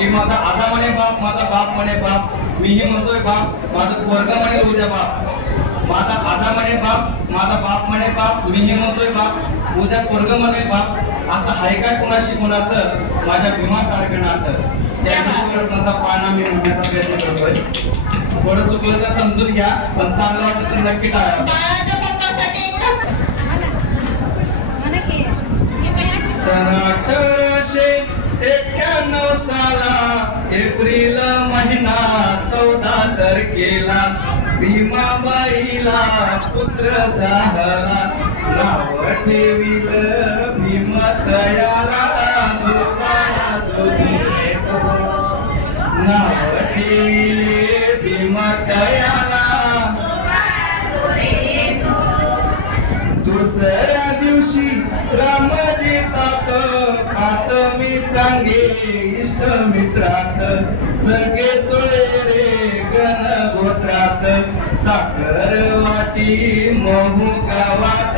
की माझा आजा म्हणे बाप, माझा बाप म्हणे बाप, मीही म्हणतोय बाप, माझं पोरगा म्हणे उद्या बाप. माझा आजा म्हणे बाप, माझा बाप म्हणे बाप, मीही म्हणतोय बाप, उद्या पोरग म्हणे बाप. असं आहे काय कोणाशी कोणाचं माझ्या भीमासारखं नातं. त्या पाना मी म्हणण्याचा प्रयत्न करतोय. थोडं चुकलं तर समजून घ्या, पण चांगलं वाटतं तर नक्की टाळा. 1891 साला एप्रिल महिना 14 तारखेला भीमाबाईला पुत्र झाला. नाव ठेविलं भीमतयाला, नाव ठेविले भीमतयाला. दुसऱ्या दिवशी रामजी तात मी सांगे इष्ट मित्रात, सगळे सोयरे गण गोत्रात. साखर वाटी महू गावात,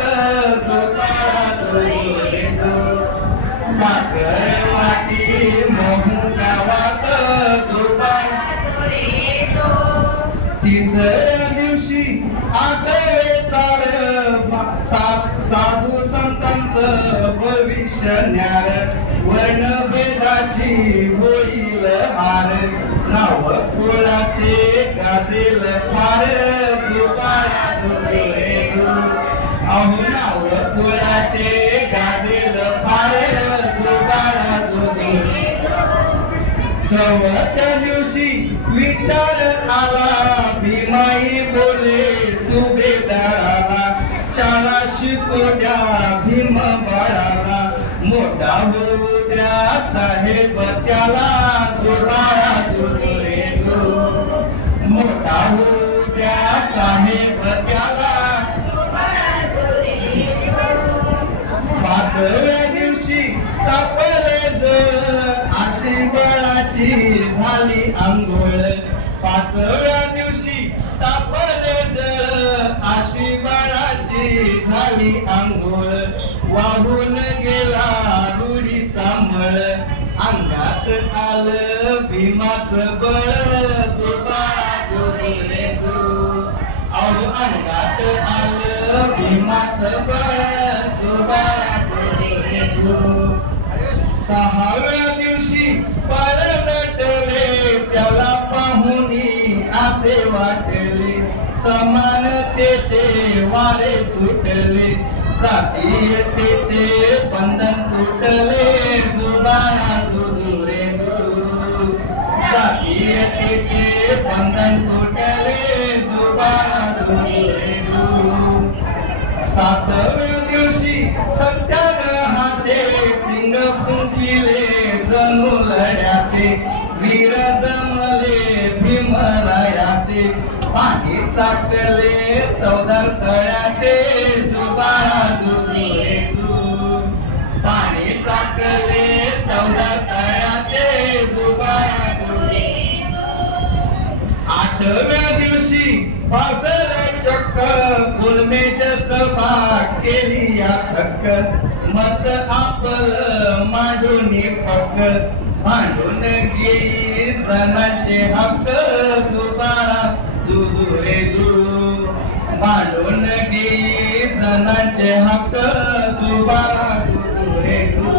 साखर वाटी महू गावात. तिसऱ्या दिवशी आठवे साधू संतांचं भविष्य न्यार, वर्णभेदाची होईल हार. नाव कुळाचे गाजेल फार, अहो नाव कुळाचे गाजेल फार. चौथ्या दिवशी विचार आला, भीमाई बोले सुभेदाराला, शाळा शिकू द्या भीम बाळाला. मोठा होऊ द्या साहेब त्याला, मोठा होऊ द्या साहेब त्याला. 5व्या दिवशी तापले अशी बळाची झाली अंघोळ. 5व्या दिवशी तापले अशी बळाची झाली अंघोळ. वाहून गेला रुडीचा मळ, अंगात आलं भीमाचं बळ. अहो अंगात आलं भीमाचं बळ. 6व्या दिवशी परतले त्याला पाहुनी असे वाटले, समानतेचे वारे सुटले, जातीयतेचे बंधन तुटले. जुबाना जुजुरे जु, जातीयतेचे बंधन तुटले. जुबाना जुजुरे जु. 7व्या दिवशी सत्याग्रहाचे सिंग फुंकिले जणू लढ्याचे, वीर जमले भीमरायाचे. पाणी चाकले 14 तळ्याचे, जुबाळा जुजुरे जु. पाणी चाकले 14 तळ्याचे, जुबाळा जुजुरे जु. 8व्या दिवशी बसले चक्क, गुलमेज सभा केली या थक्क. मत आपलं मांडून फक्क, मांडून घेई जनाचे हक्क. जुबाळा जुजुरे जु, मांडून घेई जनाचे हक्क. जुबाळा जुजुरे जु.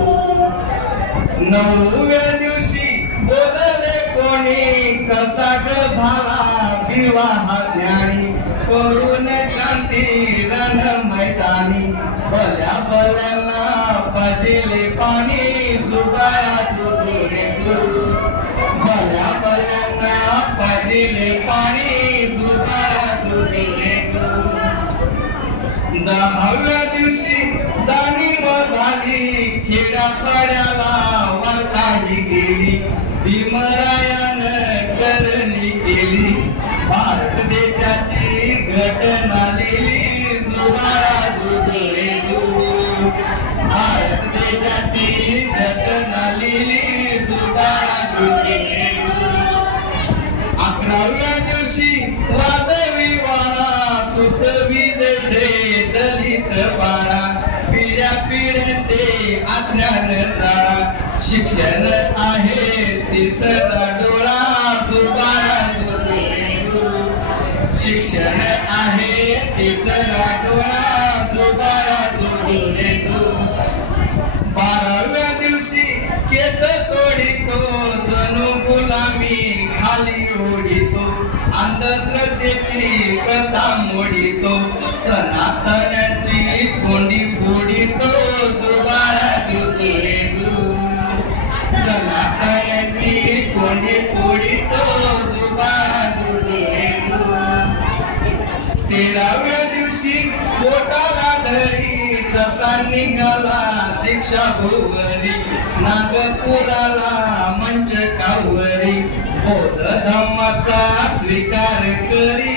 9व्या दिवशी बोलले कोणी, कसा ग झाला विवाह ज्ञानी. करून क्रांती रण मैदानी, भल्या भल्यांना पाजिले पाणी. जुबाळा जुजुरे जु, भल्या भल्यांना पाजिले पाणी. जुबाळा जुजुरे जु. 10व्या दिवशी जाणीव झाली, खेड्यापाड्याला वाटाही गेली. भीमरायानं करणी केली, भारत देशाची घटना लिहिली. जुबाळा जुजुरे जु, भारत देशाची घटना लिहिली. जुबाळा जुजुरे जु. 11व्या दिवशी वादविवादा सुचवी देशे दलित पारा. पिढ्या पिढ्यांचे अज्ञान जाळा, शिक्षण आहे ती तिसरा डोळा जुबारा शिक्षण आहे तिसरा डोळा जुबारा बाराव्या दिवशी केस तोडितो जणू गुलामी खाली ओढितो अंधश्रद्धेची कथा मोडितो सनातनाची कोंडी फोडितो जुबारा सनातनाची कोंडी फोडितो जुबारा 13व्या दिवशी पोटाला धरी जसा निघाला दीक्षा भुवरी नागपुराला मंच कावरी बौद्ध धम्माचा स्वीकार करी